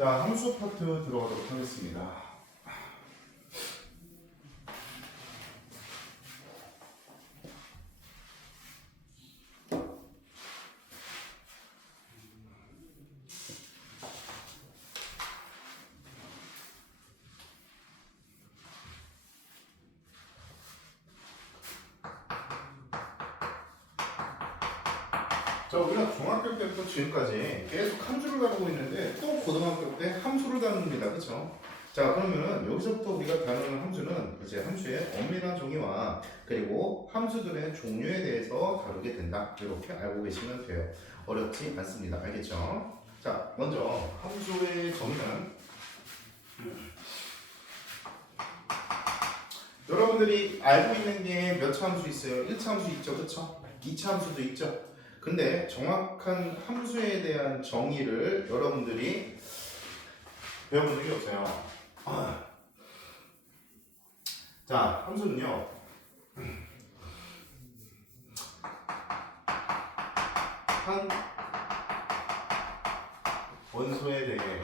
자, 함수 파트 들어가도록 하겠습니다. 자, 우리가 중학교 때부터 지금까지 계속 함수를 다루고 있는데 또 고등학교 때 함수를 다룹니다. 그렇죠? 자, 그러면은 여기서부터 우리가 다루는 함수는 이제 함수의 엄밀한 정의와 그리고 함수들의 종류에 대해서 다루게 된다. 이렇게 알고 계시면 돼요. 어렵지 않습니다. 알겠죠? 자, 먼저 함수의 정의는 여러분들이 알고 있는 게 몇 차 함수 있어요? 1차 함수 있죠? 그렇죠? 2차 함수도 있죠? 근데 정확한 함수에 대한 정의를 여러분들이 배워본 적이 없어요. 자, 함수는요. 한 원소에 대해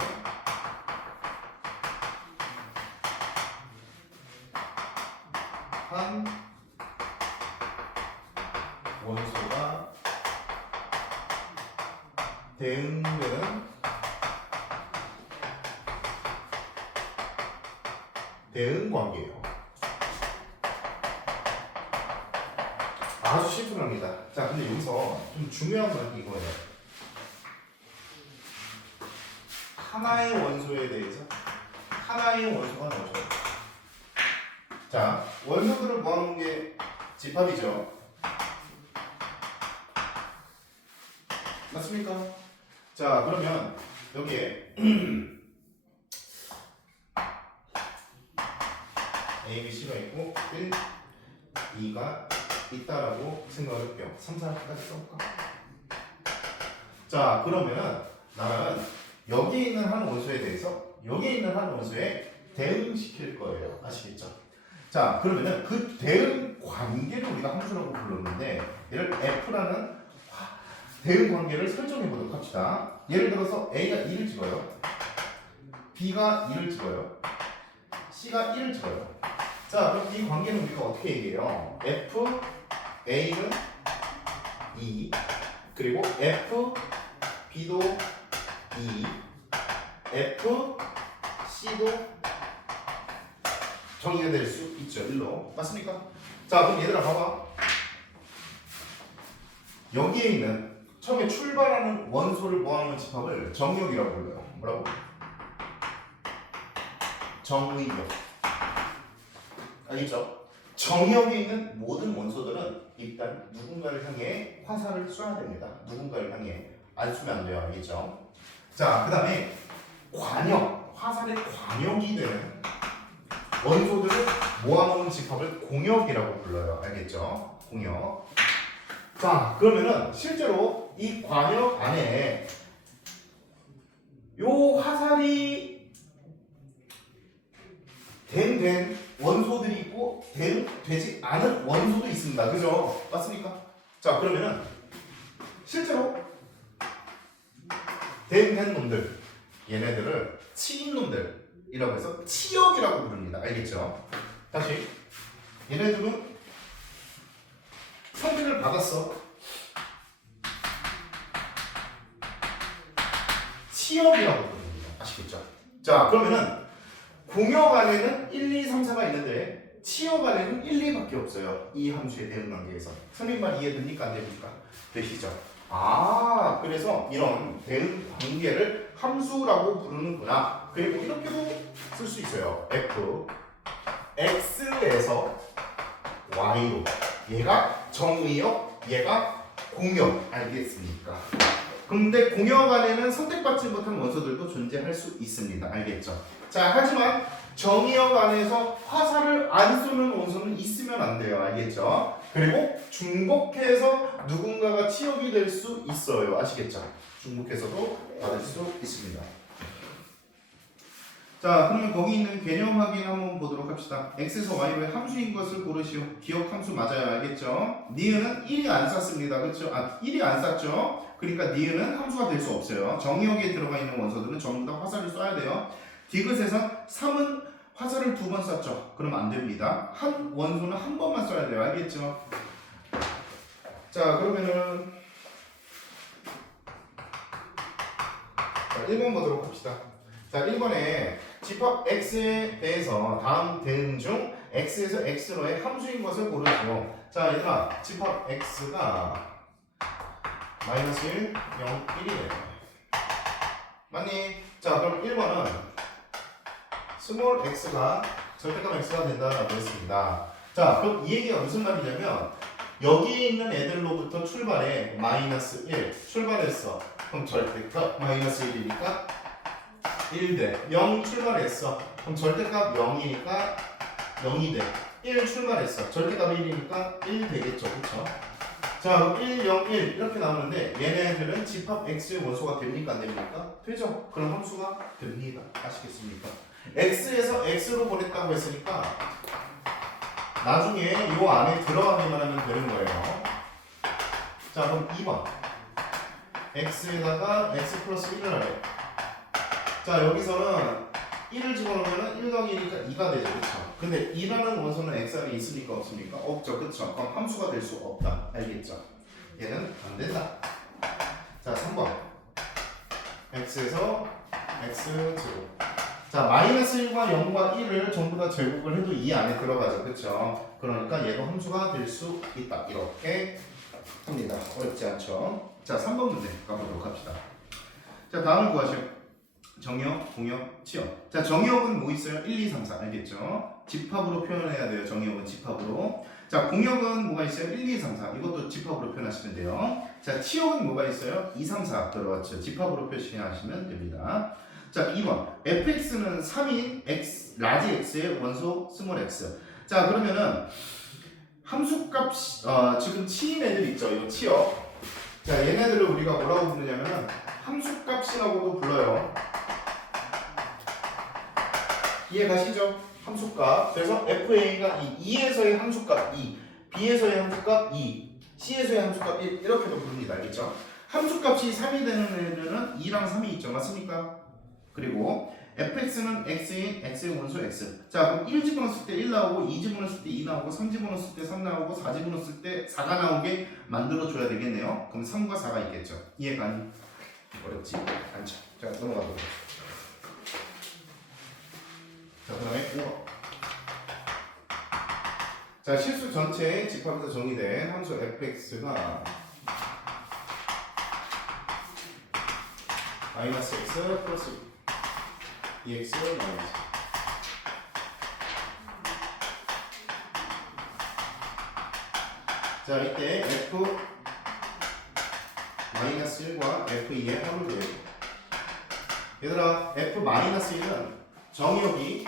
한 원소가 대응되는 대응 관계예요. 아주 심플합니다. 자, 근데 여기서 좀 중요한 건 이거예요. 하나의 원소에 대해서 하나의 원소가 나오죠. 자, 원소들을 모아놓은 게 집합이죠. 맞습니까? 자, 그러면 여기에 A, B, C가 있고 1, 2가 있다라고 생각을 할게요. 3, 4까지 써볼까? 자, 그러면 나는 여기 있는 한 원소에 대해서 여기 있는 한 원소에 대응시킬 거예요. 아시겠죠? 자, 그러면은 그 대응 관계를 우리가 함수라고 불렀는데 얘를 F라는 대응 관계를 설정해 보도록 합시다. 예를 들어서 A가 2를 찍어요. B가 2를 찍어요. C가 1을 찍어요. 자, 그럼 이 관계는 우리가 어떻게 얘기해요? F, A는 2, 그리고 F, B도 2, F, C도 정의가 될 수 있죠. 1로. 맞습니까? 자, 그럼 얘들아 봐봐. 여기에 있는 처음에 출발하는 원소를 모아놓은 집합을 정역이라고 불러요. 뭐라고? 정의역. 알겠죠? 정역에 있는 모든 원소들은 일단 누군가를 향해 화살을 쏴야 됩니다. 누군가를 향해 안 쏘면 안 돼요. 알겠죠? 자, 그 다음에 관역, 화살의 관역이 되는 원소들을 모아놓은 집합을 공역이라고 불러요. 알겠죠? 공역. 자, 그러면은 실제로 이 관역 안에 요 화살이 된 원소들이 있고 되지 않은 원소도 있습니다. 그죠? 맞습니까? 자, 그러면은 실제로 된 놈들 얘네들을 치인 놈들이라고 해서 치역이라고 부릅니다. 알겠죠? 다시 얘네들은 선택을 받았어. 치역이라고 부릅니다. 아시겠죠? 자, 그러면은 공역 안에는 1, 2, 3, 4가 있는데 치역 안에는 1, 2밖에 없어요. 이 함수의 대응 관계에서. 선생님 말 이해됩니까? 안 됩니까? 되시죠? 아, 그래서 이런 대응 관계를 함수라고 부르는구나. 그리고 이렇게도 쓸 수 있어요. F, X에서 Y로. 얘가 정의역, 얘가 공역. 알겠습니까? 근데 공역 안에는 선택받지 못한 원소들도 존재할 수 있습니다. 알겠죠? 자, 하지만 정의역 안에서 화살을 안 쏘는 원소는 있으면 안 돼요. 알겠죠? 그리고 중복해서 누군가가 치역이 될 수 있어요. 아시겠죠? 중복해서도 받을 수 있습니다. 자, 그러면 거기 있는 개념 확인 한번 보도록 합시다. x에서 y로의 함수인 것을 고르시오. 기억 함수 맞아요. 알겠죠? 니은은 1이 안 쌌습니다. 그렇죠? 1이 안 쌌죠? 그러니까 니은은 함수가 될 수 없어요. 정의역에 들어가 있는 원소들은 전부 다 화살을 쏴야 돼요. 디귿에서 3은 화살을 2번 쐈죠. 그럼 안 됩니다. 한 원소는 한 번만 쏴야 돼요. 알겠죠? 자, 그러면은 자, 1번 보도록 합시다. 자, 1번에 집합 x에 대해서 다음 대응 중 x에서 x로의 함수인 것을 고르시오. 자, 얘들아, 집합 x가 마이너스 1, 0, 1이에요. 맞니? 자, 그럼 1번은 스몰 x가 절대값 x가 된다라고 했습니다. 자, 그럼 이 얘기가 무슨 말이냐면 여기 있는 애들로부터 출발해 마이너스 1 출발했어. 그럼 절대값 마이너스 1이니까 1대 0 출발했어. 그럼 절대값 0이니까 0이 돼. 1 출발했어. 절대값 1이니까 1 되겠죠. 그쵸? 자, 그럼 1, 0, 1 이렇게 나오는데 얘네들은 집합 x의 원소가 됩니까? 안 됩니까? 되죠. 그럼 함수가 됩니다. 아시겠습니까? x에서 x로 보냈다고 했으니까 나중에 이 안에 들어가기만 하면 되는 거예요. 자, 그럼 2번 x에다가 x 플러스 1을 하래. 자, 여기서는 1을 집어넣으면 1 더하기 1이니까 2가 되죠. 그쵸? 근데 2라는 원소는 x 안에 있습니까? 없습니까? 없죠. 그쵸? 그럼 함수가 될 수 없다. 알겠죠? 얘는 안 된다. 자, 3번 x에서 x 제곱. 자, 마이너스 1과 0과 1을 전부 다 제곱을 해도 이 안에 들어가죠. 그쵸? 그러니까 얘도 함수가 될 수 있다. 이렇게 합니다. 어렵지 않죠? 자, 3번 문제 가보도록 합시다. 자, 다음을 구하시오. 정의역, 공역, 치역. 자, 정의역은 뭐 있어요? 1, 2, 3, 4. 알겠죠? 집합으로 표현해야 돼요. 정의역은 집합으로. 자, 공역은 뭐가 있어요? 1, 2, 3, 4. 이것도 집합으로 표현하시면 돼요. 자, 치역은 뭐가 있어요? 2, 3, 4 들어갔죠. 집합으로 표시하시면 됩니다. 자, 2번. fx는 3인 x, 라지 x의 원소 스몰 x. 자, 그러면은 함수값, 지금 치인 애들 있죠? 이거 치역. 자, 얘네들을 우리가 뭐라고 부르냐면은 함수값이라고도 불러요. 이해 가시죠? 함수값. 그래서 FA가 2에서의 함수값 2, B에서의 함수값 2, C에서의 함수값 1 이렇게도 부릅니다. 알겠죠? 함수값이 3이 되는 애들은 2랑 3이 있죠. 맞습니까? 그리고 fx는 x인 x의 원소 x. 자, 그럼 1 집어넣었을 때 1 나오고 2 집어넣었을 때 2 나오고 3 집어넣었을 때 3 나오고 4 집어넣었을 때 4가 나오게 만들어줘야 되겠네요. 그럼 3과 4가 있겠죠. 이해가 안 어렵지 않죠. 자, 넘어가도록. 자, 그 다음에 5번. 자, 실수 전체의 집합에서 정의된 함수 fx가 마이너스 x 플러스 2x 마이너스. 자, 이때 f 마이너스 1과 f2의 합을 구해요. 얘들아, f 마이너스 1은 정의역이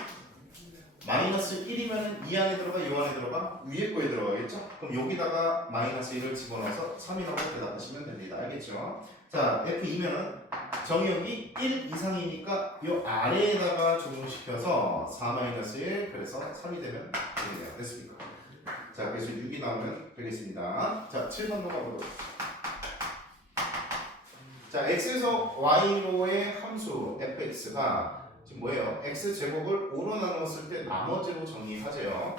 마이너스 1이면 이 안에 들어가, 이 안에 들어가? 위에 거에 들어가겠죠? 그럼 여기다가 마이너스 1을 집어넣어서 3이라고 대답하시면 됩니다. 알겠죠? 자, F2면은 정의역이 1 이상이니까 이 아래에다가 적용시켜서 4 마이너스 1 그래서 3이 되면 됩니다. 됐습니까? 자, 그래서 6이 나오면 되겠습니다. 자, 7번 넘어가보도록. 자, x에서 y로의 함수 fx가 지금 뭐예요? x제곱을 5로 나눴을 때 나머지로 정의하세요.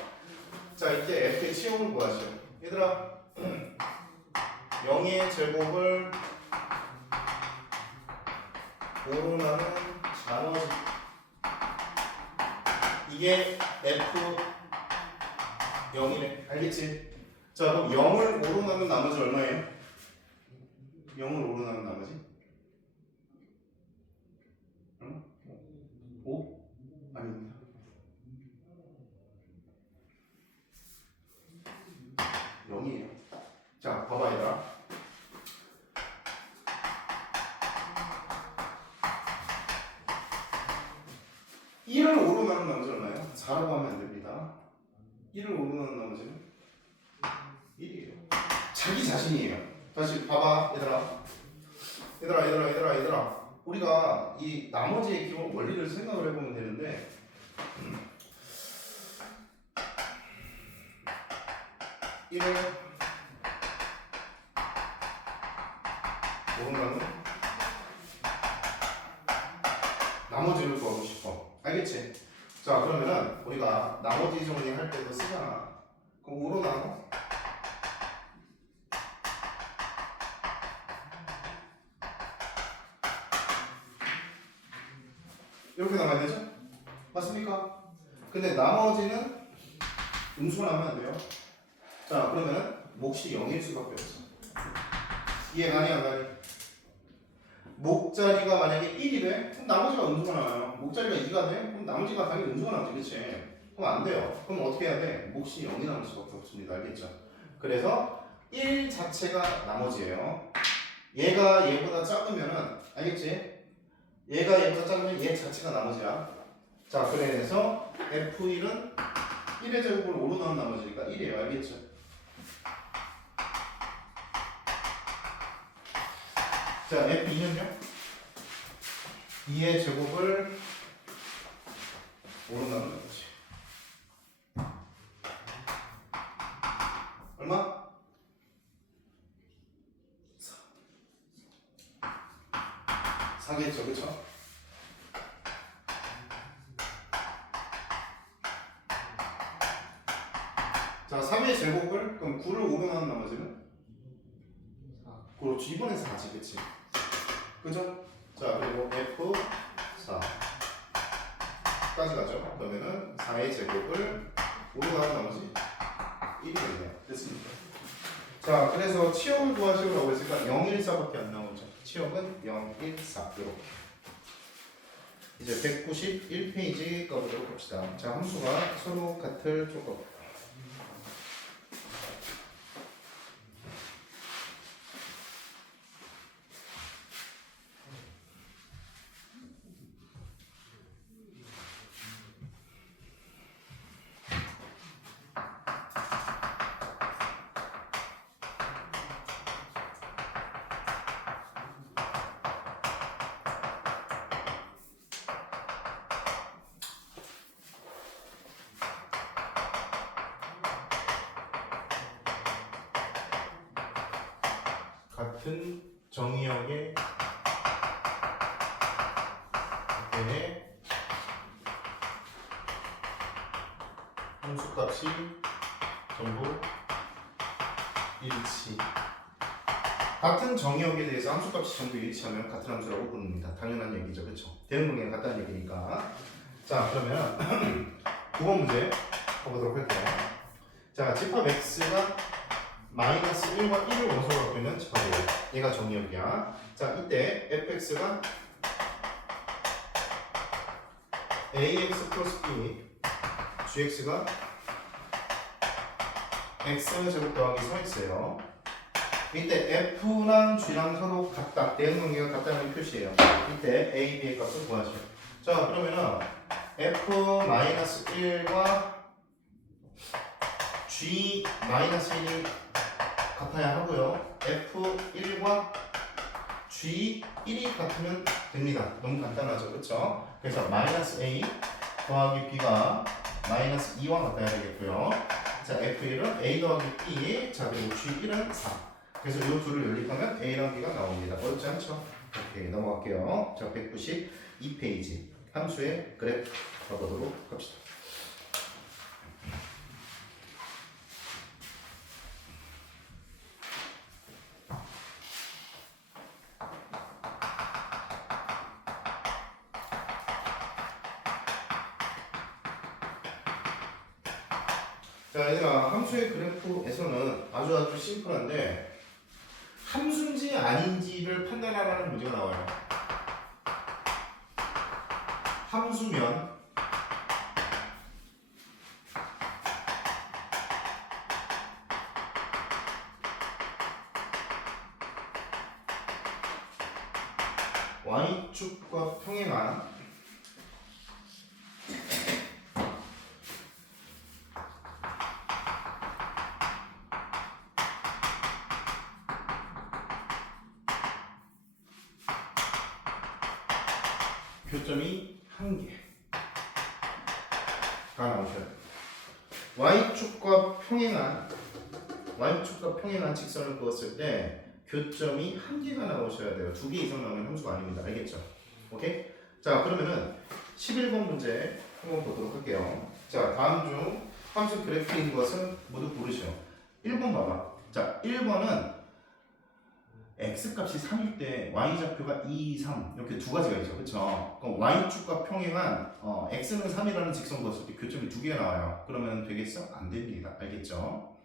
자, 이때 f의 치역을 구하시오. 얘들아, 0의 제곱을 5로 나눈 나머지, 이게 f 0이네. 알겠지? 자, 그럼 0을 5로 나눈 나머지 얼마예요? 0을 5로 나눈 나머지? 5? 아닙니다. 0이에요. 자, 봐봐 얘들아. 1을 5로 나눈 나머지 얼마예요? 4라고 하면 안 됩니다. 1을 5로 나눈 나머지는 1이에요. 자기 자신이에요. 다시 봐봐 얘들아. 얘들아. 우리가 이 나머지의 기본 원리를 생각을 해보면 되는데 1의 모른다는 나머지를 구하고 싶어. 알겠지? 자, 그러면은 우리가 나머지 정리할 때도 쓰잖아. 그럼 5로 나눠? 이렇게 나가야 되죠? 맞습니까? 근데 나머지는 음수가 나면 안 돼요. 자, 그러면은 몫이 0일 수밖에 없어. 이해가니 안 가니? 목자리가 만약에 1이래? 그럼 나머지가 음수가 나와요. 목자리가 2가 돼? 그럼 나머지가 당연히 음수가 나오지, 그치? 그럼 안 돼요. 그럼 어떻게 해야 돼? 몫이 0이 나올 수밖에 없습니다. 알겠죠? 그래서 1 자체가 나머지예요. 얘가 얘보다 작으면은, 알겠지? 얘가 얘보다 작으면 얘 자체가 나머지야. 자, 그래서 F1은 1의 제곱을 5로 나온 나머지니까 1이에요. 알겠죠? 자, F2는요? 2의 제곱을 5로 나눈 나머지. 얼마? 4겠죠, 그쵸? 자, 3의 제곱을 그럼 9를 5로 나눈 나머지는? 4. 그렇지, 이번엔 4지, 그치? 그죠? 자, 그리고 F4 까지 가죠. 그러면은 4의 제곱을 5로 나눈 나머지 1이 되네요. 됐습니다. 자, 그래서 치역을 구하시라고 했으니까 014밖에 안 나오죠. 치역은 014 이렇게. 이제 191페이지 가보도록 합시다. 자, 함수가 서로 같을 조건. 같은 정의역의 함수값이 전부 일치. 같은 정의역에 대해서 함수값이 전부 일치하면 같은 함수라고 부릅니다. 당연한 얘기죠, 그렇죠? 대응문제는 같다는 얘기니까. 자, 그러면 9번 문제 가보도록 할게요. 자, 집합 x가 마이너스 1과 1을 원소로 갖고 있는 집합이에요. 얘가 정의역이야. 자, 이때 fx가 ax 플러스 b, gx가 x 제곱 더하기 4x예요. 이때 f랑 g랑 서로 같다, 대응관계가 같다는 표시예요. 이때 a, b의 값을 구하죠. 자, 그러면은 f-1과 g-1이 같아야 하고요. f1과 g1이 같으면 됩니다. 너무 간단하죠, 그렇죠? 그래서 마이너스 a 더하기 b가 마이너스 2와 같아야 되겠고요. 자, f1은 a 더하기 b, 자, 그리고 g1은 4. 그래서 이 둘을 연립하면 a랑 b가 나옵니다. 어렵지 않죠? 오케이, 넘어갈게요. 자, 192페이지 함수의 그래프 가보도록 합시다. 자, 얘들아, 함수의 그래프에서는 아주 심플한데 함수인지 아닌지를 판단하라는 문제가 나와요. 함수면 y축과 평행한 교점이 1개가 나오셔야 돼요. y축과 평행한 직선을 그었을 때 교점이 1개가 나오셔야 돼요. 2개 이상 나오면 함수가 아닙니다. 알겠죠? 오케이? 자, 그러면은 11번 문제 한번 보도록 할게요. 자, 다음 중 함수 그래프인 것은 모두 고르시오. 1번 봐봐. 자, 1번은 x값이 3일 때 y좌표가 2, 3 이렇게 두 가지가 있죠. 그쵸? 그럼 y축과 평행한 x는 3이라는 직선 그었을 때 교점이 2개가 나와요. 그러면 되겠어? 안 됩니다. 알겠죠?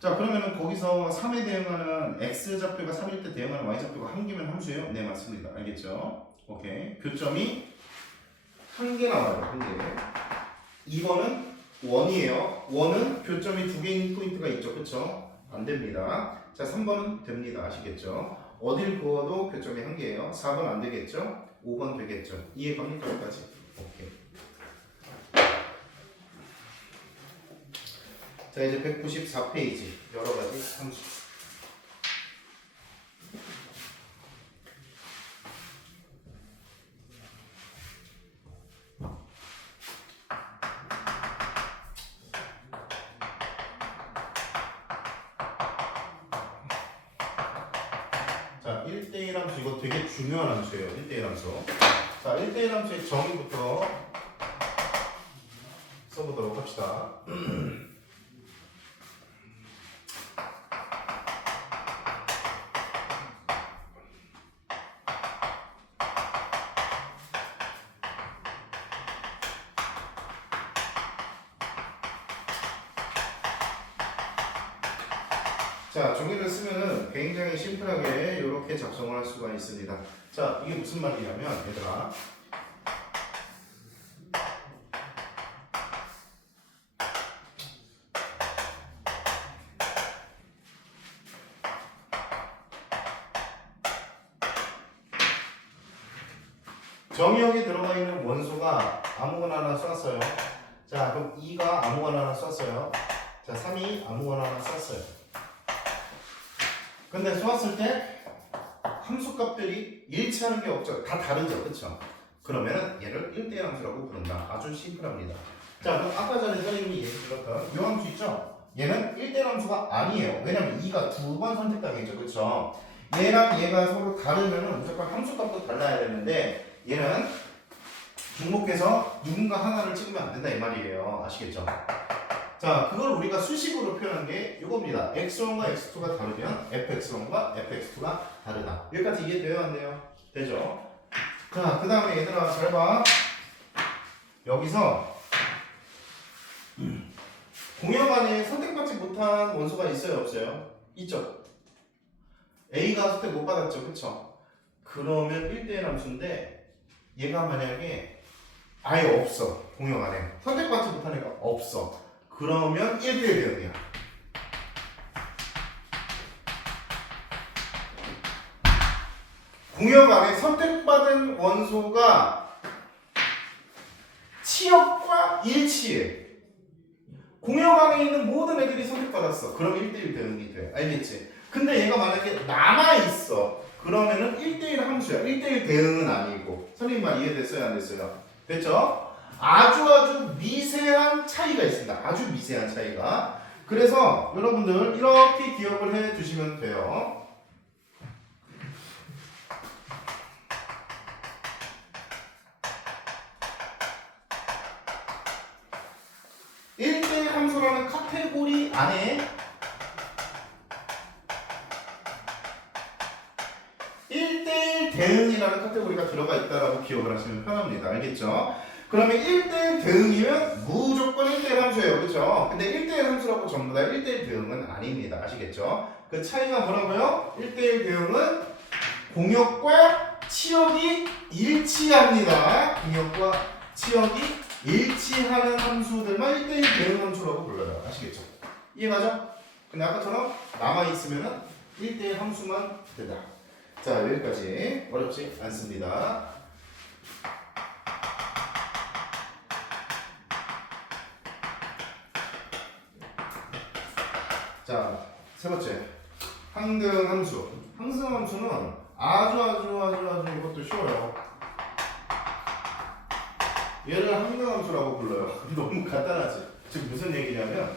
자, 그러면은 거기서 3에 대응하는 x좌표가 3일 때 대응하는 y좌표가 1개면 함수예요? 네, 맞습니다. 알겠죠? 오케이. 교점이 1개 나와요. 1개. 2번은 원이에요. 원은 교점이 2개인 포인트가 있죠. 그쵸? 안 됩니다. 자, 3번은 됩니다. 아시겠죠? 어딜 그어도 교점이 1개예요. 4번 안 되겠죠? 5번 되겠죠? 이해 갑니까? 여기까지? 오케이. 자, 이제 194페이지 여러 가지 함수. 자, 1대1 함수, 이거 되게 중요한 함수예요. 1대1 함수. 자, 1대1 함수의 정의부터 써보도록 합시다. 자, 정의를 쓰면은 굉장히 심플하게 이렇게 작성을 할 수가 있습니다. 자, 이게 무슨 말이냐면, 얘들아. 정의역에 들어가 있는 원소가 아무거나 하나 쐈어요. 자, 그럼 2가 아무거나 하나 쐈어요. 자, 3이 아무거나 하나 쐈어요. 근데 쏘았을 때 함수값들이 일치하는 게 없죠. 다 다르죠. 그쵸? 그러면 얘를 1대1 함수라고 부른다. 아주 심플합니다. 자, 그럼 아까 전에 선생님이 얘기 들었던 이 함수 있죠? 얘는 1대1 함수가 아니에요. 왜냐면 2가 2번 선택당했죠. 그쵸? 얘랑 얘가 서로 다르면 무조건 함수값도 달라야 되는데 얘는 중복해서 누군가 하나를 찍으면 안 된다 이 말이에요. 아시겠죠? 자, 그걸 우리가 수식으로 표현한 게 이겁니다. x1과 x2가 다르면 fx1과 fx2가 다르다. 여기까지 이해돼요? 안 돼요? 되죠? 자, 그 다음에 얘들아 잘 봐. 여기서 공역 안에 선택받지 못한 원소가 있어요? 없어요? 있죠? A가 선택 못 받았죠? 그쵸? 그러면 1대1 함수인데 얘가 만약에 아예 없어. 공역 안에 선택받지 못한 애가 없어. 그러면 1대1 대응이야. 공역 안에 선택받은 원소가 치역과 일치해. 공역 안에 있는 모든 애들이 선택받았어. 그럼 1대1 대응이 돼. 알겠지? 근데 얘가 만약에 남아있어. 그러면은 1대1 함수야. 1대1 대응은 아니고. 선생님 말 이해됐어요? 안 됐어요? 됐죠? 아주 미세한 차이가 있습니다. 아주 미세한 차이가. 그래서 여러분들 이렇게 기억을 해 주시면 돼요. (1대1) 함수라는 카테고리 안에 1대1 대응이라는 카테고리가 들어가 있다라고 기억을 하시면 편합니다. 알겠죠? 그러면 1대1 대응이면 무조건 1대1 함수예요. 그렇죠? 근데 1대1 함수라고 전부 다 1대1 대응은 아닙니다. 아시겠죠? 그 차이가 뭐라고요? 1대1 대응은 공역과 치역이 일치합니다. 공역과 치역이 일치하는 함수들만 1대1 대응 함수라고 불러요. 아시겠죠? 이해가죠? 근데 아까처럼 남아있으면 1대1 함수만 된다. 자, 여기까지 어렵지 않습니다. 자, 세 번째. 항등함수. 항등함수는 아주 이것도 쉬워요. 얘를 항등함수라고 불러요. 너무 간단하지. 즉 무슨 얘기냐면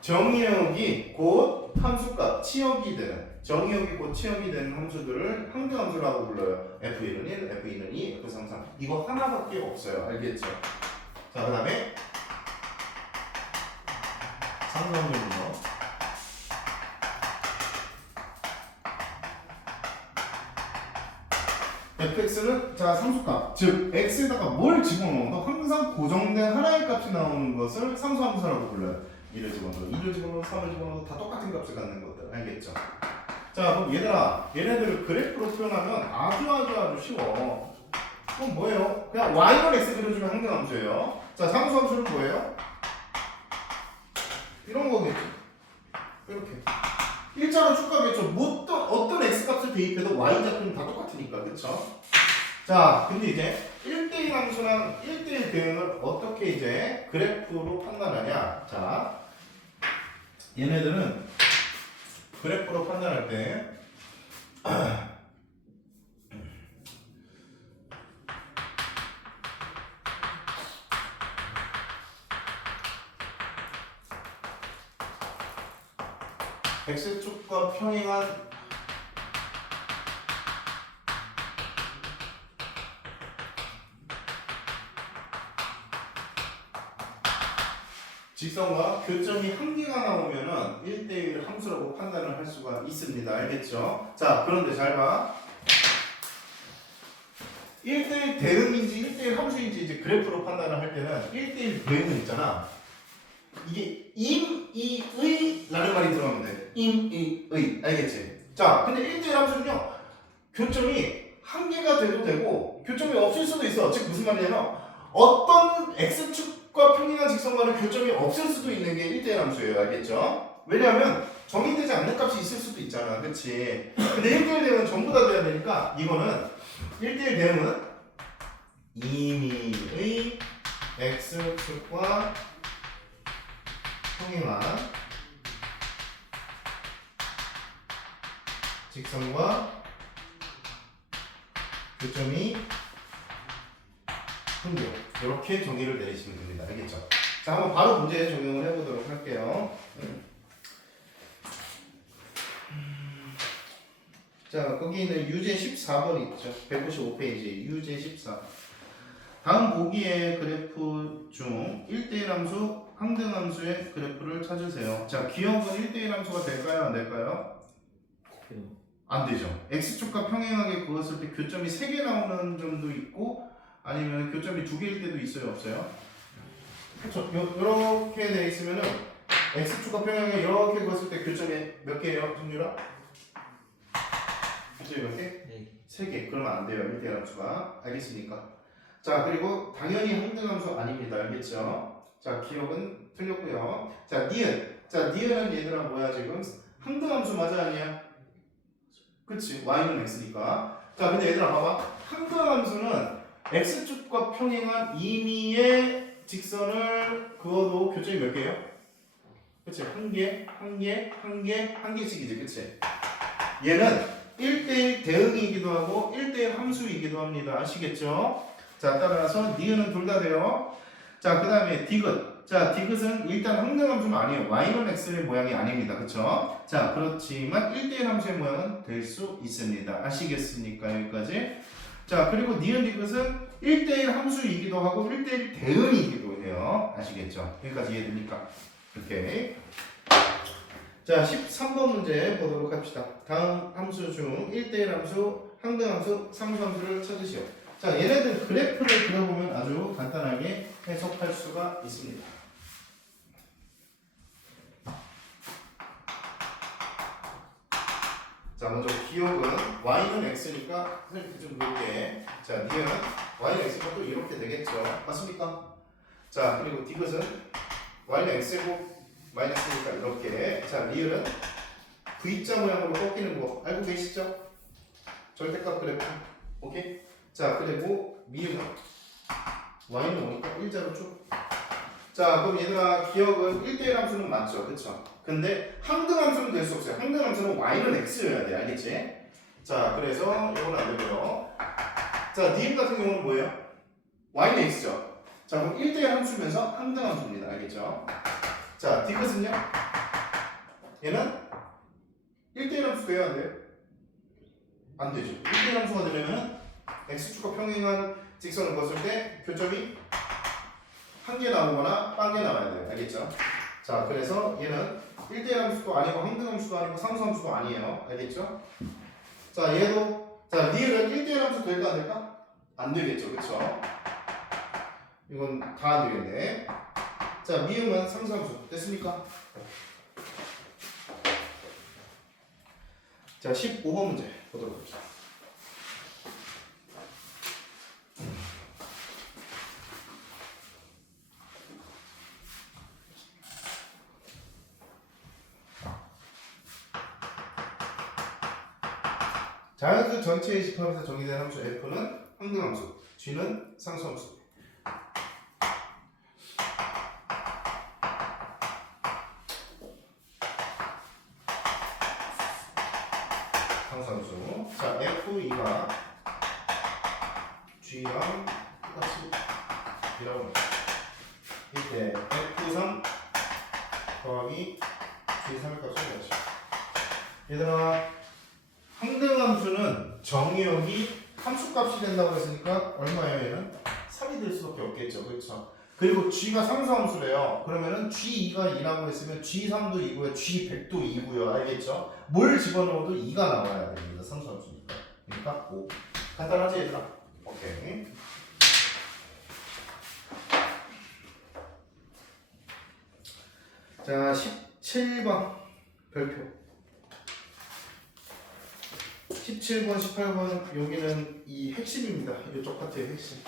정의역이 곧 함수값, 치역이 되는 정의역이 곧 치역이 되는 함수들을 항등함수라고 불러요. F1은 1, F2는 2, F3, 3 이거 하나밖에 없어요. 알겠죠? 자, 그 다음에 상수함수는요. fx는 자 상수값, 즉 x에다가 뭘 집어넣어도 항상 고정된 하나의 값이 나오는 것을 상수함수라고 불러요. 1을 집어넣어도 2를 집어넣어도 3을 집어넣어도 다 똑같은 값을 갖는 것들. 알겠죠? 자, 그럼 얘들아, 얘네들을 그래프로 표현하면 아주 쉬워. 그럼 뭐예요? 그냥 y는 x 그려주면 항등함수예요. 자, 상수함수는 뭐예요? 이런 거겠죠. 이렇게 일자로 쭉 가겠죠. 어떤 x값을 대입해도 y좌표는 다 똑같으니까. 그쵸? 자, 근데 이제 1대1 함수랑 1대1 대응을 어떻게 이제 그래프로 판단하냐. 자, 얘네들은 그래프로 판단할 때 x축과 평행한 직선과 교점이 한 개가 나오면은 1대1 함수라고 판단을 할 수가 있습니다. 알겠죠? 자, 그런데 잘 봐. 1대1 대응인지 1대1 함수인지 이제 그래프로 판단을 할 때는 1대1 대응은 있잖아. 이게 임, 이, 의 라는 말이 들어가면 돼. 임, 이, 의. 알겠지? 자, 근데 1대1 함수는요. 교점이 한 개가 돼도 되고 교점이 없을 수도 있어. 즉 무슨 말이냐면 어떤 x축과 평행한 직선과는 교점이 없을 수도 있는 게 1대1 함수예요. 알겠죠? 왜냐하면 정의되지 않는 값이 있을 수도 있잖아. 그치? 근데 1대1 대응은 전부 다 돼야 되니까 이거는 1대1 대응은 임의의 x축과 평행한 직선과 교점이 한 개. 이렇게 정의를 내리시면 됩니다. 알겠죠? 자, 한번 바로 문제에 적용을 해보도록 할게요. 자, 거기 있는 유제 14번 있죠. 195페이지 유제 14. 다음 보기의 그래프 중 1대1 함수, 항등함수의 그래프를 찾으세요. 자, 기억은 1대1 함수가 될까요? 안 될까요? 안 되죠. x축과 평행하게 그었을 때 교점이 3개 나오는 점도 있고 아니면 교점이 2개일 때도 있어요? 없어요? 그렇죠. 이렇게 돼 있으면은 x축과 평행하게 이렇게 그었을 때 교점이 몇 개예요? 정유라? 교점이 몇 개? 3개. 그러면 안 돼요. 1대1 함수가. 알겠습니까? 자, 그리고 당연히 항등함수 아닙니다. 알겠죠? 자, 기억은 틀렸고요. 자, 니은. 자, 니은은 얘들아 뭐야 지금? 항등함수 맞아 아니야? 그치? y는 x니까. 자, 근데 얘들아 봐봐. 항등함수는 x축과 평행한 임의의 직선을 그어도 교점이 몇 개예요? 그치? 한 개씩이지. 그치? 얘는 1대1 대응이기도 하고 1대1 함수이기도 합니다. 아시겠죠? 자, 따라서 니은은 둘 다 돼요. 자, 그 다음에 디귿. 자, 디귿은 일단 항등함수는 아니에요. y는 x의 모양이 아닙니다. 그쵸? 자, 그렇지만 1대1 함수의 모양은 될 수 있습니다. 아시겠습니까? 여기까지. 자, 그리고 니은 디귿은 1대1 함수이기도 하고 1대1 대응이기도 해요. 아시겠죠? 여기까지 이해됩니까? 오케이. 자, 13번 문제 보도록 합시다. 다음 함수 중 1대1 함수, 항등함수, 상수함수를 찾으시오. 자, 얘네들 그래프를 그려보면 아주 간단하게 해석할 수가 있습니다. 자, 먼저 기억은 y는 x니까 선생님 좀 볼게. 자, 니은 y는 x가 또 이렇게 되겠죠. 맞습니까? 자, 그리고 디귿은 y는 x고 마이너스니까 이렇게. 자, 리을은 V자 모양으로 꺾이는 거 알고 계시죠? 절대값 그래프. 오케이? 자, 그리고 미음은 y는 오니까 일자로 쭉. 자, 그럼 얘들아 기억은 1대1 함수는 맞죠? 그쵸? 근데 항등함수는 될 수 없어요. 항등함수는 y는 x여야 돼. 알겠지? 자, 그래서 이건 안 되고요. 자, 니은 같은 경우는 뭐예요? y는 x죠? 자, 그럼 1대1 함수면서 항등 함수입니다. 알겠죠? 자, D끝은요? 얘는 1대1 함수 돼야 안 돼요? 안 되죠. 1대1 함수가 되려면 x축과 평행한 직선을 그었을 때 교점이 한 개 나오거나 빵 개 나와야 돼요. 알겠죠? 자, 그래서 얘는 1대1 함수도 아니고 항등 함수도 아니고 상수 함수도 아니에요. 알겠죠? 자, 얘도 자, 리을은 1대1 함수 될까 안 될까? 안 되겠죠. 그쵸? 이건 다 안 되겠네. 자, 미음은 상수 함수 됐습니까? 자, 15번 문제 보도록 할게요. 자연수 전체의 집합에서 정의된 함수 F는 항등함수, G는 상수함수. 상수함수. 자, F2가 G랑 똑같이 이라고 합니다. 이때 F3 더하기 G3의 값을 구하시오. 얘들아, 항등함수는 정의역이 함수값이 된다고 했으니까 얼마예요? 얘는 3이 될 수밖에 없겠죠. 그렇죠? 그리고 G가 상수함수래요. 그러면은 G2가 2라고 했으면 G3도 2고요. G100도 2고요. 알겠죠? 뭘 집어넣어도 2가 나와야 됩니다. 상수함수니까. 그러니까 5. 간단하지 얘들아? 오케이. 자, 17번 별표. 17번, 18번 여기는 이 핵심입니다. 이쪽 같아요, 핵심.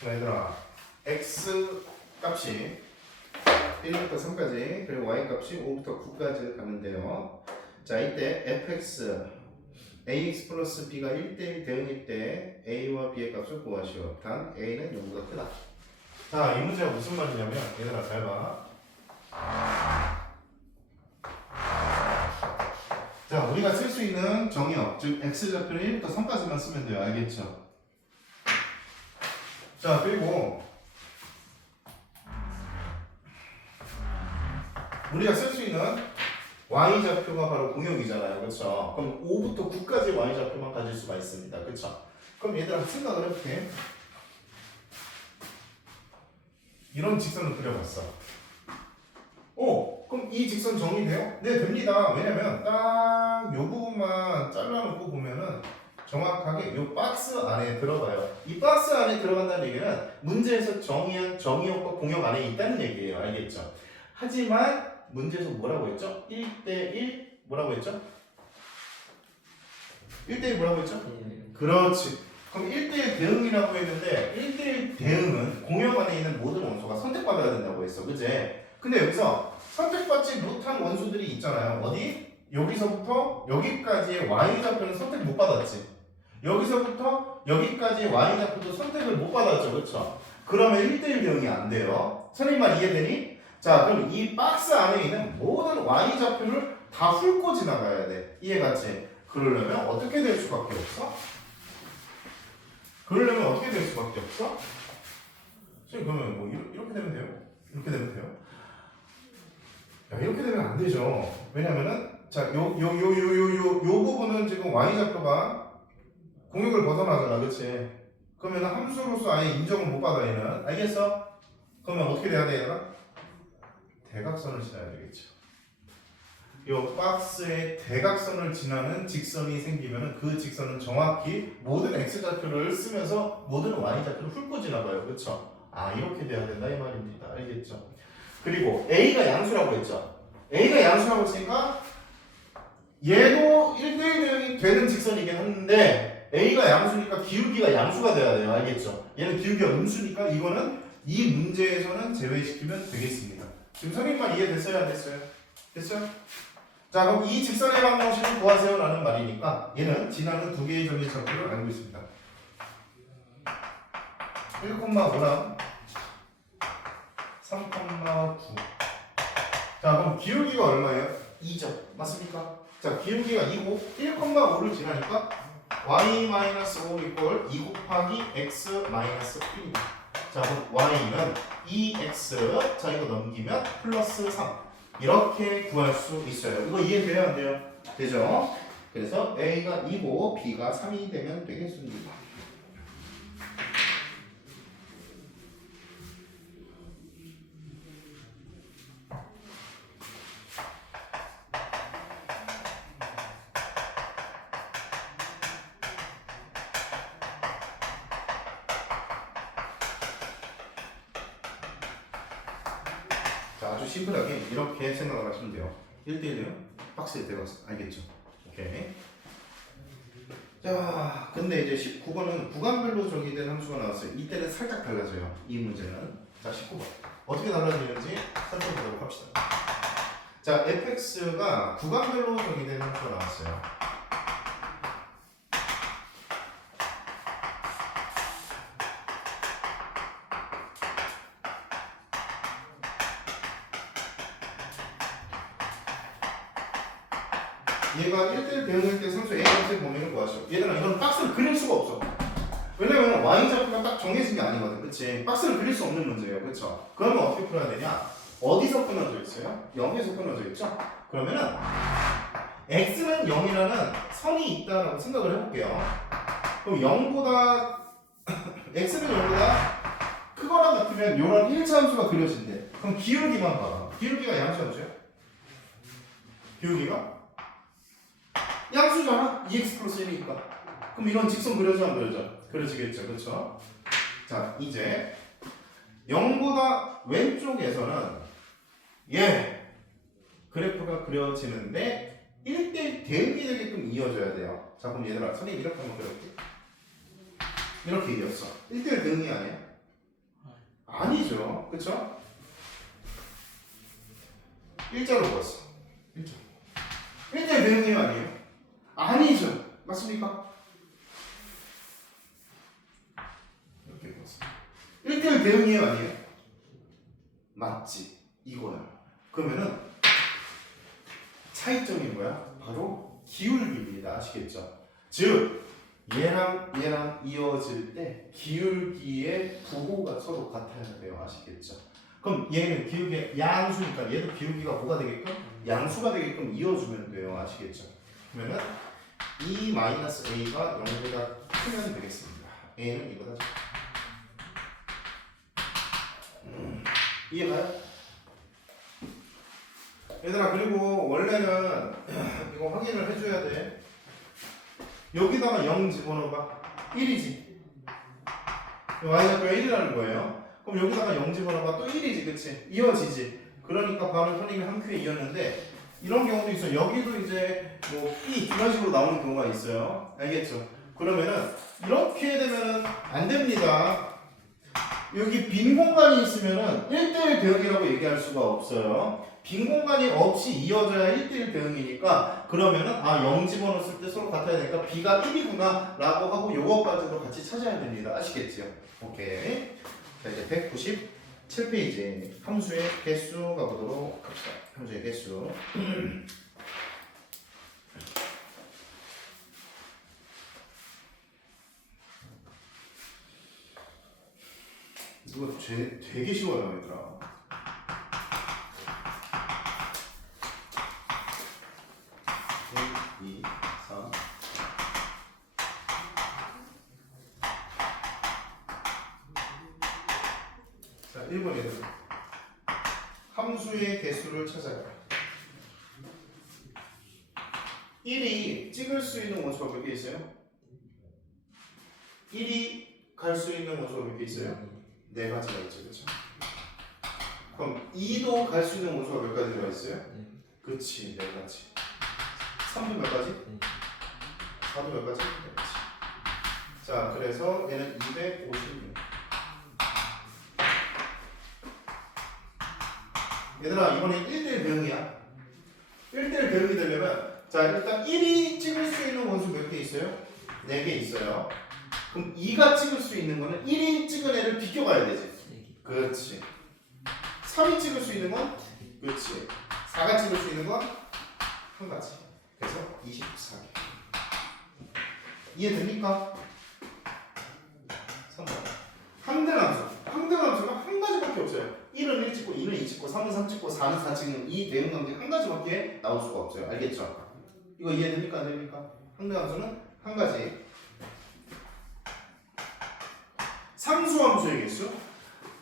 자, 얘들아, x 값이 1부터 3까지 그리고 y 값이 5부터 9까지 가는데요. 자, 이때 fx ax 플러스 b가 1대1 대응일 때 a와 b의 값을 구하시오. 단 a는 0보다 크다. 자, 이 문제가 무슨 말이냐면 얘들아 잘 봐. 자, 우리가 쓸 수 있는 정의역, 즉 x좌표는 1부터 3까지만 쓰면 돼요. 알겠죠? 자, 그리고 우리가 쓸 수 있는 y좌표가 바로 공역이잖아요. 그렇죠? 그럼 5부터 9까지 y좌표만 가질 수가 있습니다. 그렇죠? 그럼 얘들아 생각을 해볼게. 이런 직선을 그려봤어. 그럼 이 직선 정리돼요? 네, 됩니다. 왜냐면 딱 이 부분만 잘라놓고 보면은 정확하게 이 박스 안에 들어가요. 이 박스 안에 들어간다는 얘기는 문제에서 정의한 정의역과 공역 안에 있다는 얘기예요. 알겠죠? 하지만 문제에서 뭐라고 했죠? 1대1 뭐라고 했죠? 1대1 뭐라고 했죠? 그렇지. 그럼 1대1 대응이라고 했는데 1대1 대응은 공역 안에 있는 모든 원소가 선택받아야 된다고 했어. 그치? 근데 여기서 선택받지 못한 원소들이 있잖아요. 어디? 여기서부터 여기까지의 y좌표는 선택 못 받았지. 여기서부터 여기까지의 y좌표도 선택을 못 받았죠. 그렇죠? 그러면 1대1 대응이 안 돼요. 선생님 말 이해되니? 자, 그럼 이 박스 안에 있는 모든 y좌표를 다 훑고 지나가야 돼. 이해갔지? 그러려면 어떻게 될 수밖에 없어? 그러려면 어떻게 될 수밖에 없어? 선생님 그러면 뭐 이렇게 되면 돼요? 이렇게 되면 돼요? 야, 이렇게 되면 안 되죠. 왜냐면은 자, 요 부분은 지금 y좌표가 공역을 벗어나잖아. 그치? 그러면 함수로서 아예 인정을 못 받아 얘는. 알겠어? 그러면 어떻게 돼야 돼 얘들아? 대각선을 지나야 되겠죠. 이 박스에 대각선을 지나는 직선이 생기면 그 직선은 정확히 모든 x좌표를 쓰면서 모든 y좌표를 훑고 지나가요. 그렇죠? 아, 이렇게 돼야 된다 이 말입니다. 알겠죠? 그리고 a가 양수라고 했죠. a가 양수라고 했으니까 얘도 1대1 대응이 되는 직선이긴 한데 A가 양수니까 기울기가 양수가 돼야 돼요. 알겠죠? 얘는 기울기가 음수니까 이거는 이 문제에서는 제외시키면 되겠습니다. 지금 선생님만 이해됐어요? 안 됐어요? 됐어요? 자, 그럼 이 직선의 방정식을 구하세요 라는 말이니까 얘는 지나는 두 개의 점의 좌표를 알고 있습니다. 1,5랑 3,9. 자, 그럼 기울기가 얼마예요? 2죠. 맞습니까? 자, 기울기가 2고 1,5를 지나니까 y-5 이퀄 2 곱하기 x-1입니다. 자, 그럼 y는 2x, 자 이거 넘기면 플러스 3 이렇게 구할 수 있어요. 이거 이해돼요? 안 돼요? 되죠? 그래서 a가 2고 b가 3이 되면 되겠습니다. 자, 아주 심플하게 이렇게 생각을 하시면 돼요. 1대1이요? 박스에 들어갔어. 알겠죠? 오케이. 자, 근데 이제 19번은 구간별로 정의된 함수가 나왔어요. 이때는 살짝 달라져요. 이 문제는. 자, 19번. 어떻게 달라지는지 살펴보도록 합시다. 자, fx가 구간별로 정의된 함수가 나왔어요. 얘가 1대1 대응할 때 상수 A값의 범위를 구하죠. 얘들아, 이건 박스를 그릴 수가 없어. 왜냐면 y좌표가 딱 정해진 게 아니거든. 그치? 박스를 그릴 수 없는 문제예요. 그쵸? 그러면 어떻게 풀어야 되냐? 어디서 끊어져 있어요? 0에서 끊어져 있죠? 그러면은 x는 0이라는 선이 있다라고 생각을 해볼게요. 그럼 0보다 x는 0보다 크거나 같으면 이런 1차 함수가 그려진대. 그럼 기울기만 봐봐. 기울기가 양수 함수야? 기울기가? 양수잖아? 2x 플러스 1이니까. 그럼 이런 직선 그려져 안 그려져? 그려지겠죠. 그렇죠? 자, 이제 0보다 왼쪽에서는 그래프가 그려지는데 1대1 대응이 되게끔 이어져야 돼요. 자, 그럼 얘들아, 선생님 이렇게 한번 그려볼게. 이렇게 이었어. 1대1 대응이 아니야? 아니죠. 그쵸? 일자로 그었어. 일자. 1대1 대응이 아니에요? 아니죠. 맞습니까? 이렇게 그었어. 1대1 대응이 아니에요? 맞지. 이거야. 그러면은 차이점이 뭐야? 바로 기울기입니다. 아시겠죠? 즉 얘랑 이어질 때 기울기의 부호가 서로 같아야 돼요. 아시겠죠? 그럼 얘는 기울기 양수니까 얘도 기울기가 뭐가 되게끔? 양수가 되게끔 이어주면 돼요. 아시겠죠? 그러면은 E-A가 0보다 크면 되겠습니다. A는 이거다. 이해가요? 얘들아, 그리고 원래는 이거 확인을 해줘야 돼. 여기다가 0 집어넣어봐. 1이지. y좌표가 1이라는 거예요. 그럼 여기다가 0 집어넣어봐. 또 1이지. 그치? 이어지지. 그러니까 바로 선생님이 한 큐에 이었는데 이런 경우도 있어요. 여기도 이제 뭐 B 이런 식으로 나오는 경우가 있어요. 알겠죠? 그러면은 이렇게 되면은 안 됩니다. 여기 빈 공간이 있으면은 1대1 대응이라고 얘기할 수가 없어요. 빈 공간이 없이 이어져야 1대1 대응이니까 그러면은 0 집어넣었을 때 서로 같아야 되니까 B가 1이구나 라고 하고 요거까지도 같이 찾아야 됩니다. 아시겠지요? 오케이. 자, 이제 197페이지 함수의 개수 가보도록 합시다. 함수의 개수. 이거 되게 쉬워요, 얘들아. 자, 1번 얘들 함수의 개수를 찾아요. 1이 찍을 수 있는 원소가 몇 개 있어요? 1이 갈 수 있는 원소가 몇 개 있어요? 4가지가 있죠. 그렇죠? 그럼 2도 갈 수 있는 원소가 몇 가지 들어가 있어요? 그치, 4가지. 3도 몇 가지? 4도 몇 가지? 4가지. 자, 그래서 얘는 256. 얘들아, 이번에 1대1 대응이야. 1대1 대응이 되려면, 자, 일단 1이 찍을 수 있는 원수 몇 개 있어요? 4개 있어요. 그럼 2가 찍을 수 있는 거는 1이 찍은 애를 비껴가야 되지. 그렇지. 3이 찍을 수 있는 건? 그렇지. 4가 찍을 수 있는 건? 한 가지. 그래서 24개. 이해됩니까? 3번. 항등함수. 항등함수가 한 가지밖에 없어요. 1은 1 찍고 2는 2 찍고 3은 3 찍고 4는 4 찍는 이 대응 관계 한 가지밖에 나올 수가 없어요. 알겠죠? 이거 이해됩니까? 안 됩니까? 항등함수는 한 가지. 상수함수의 개수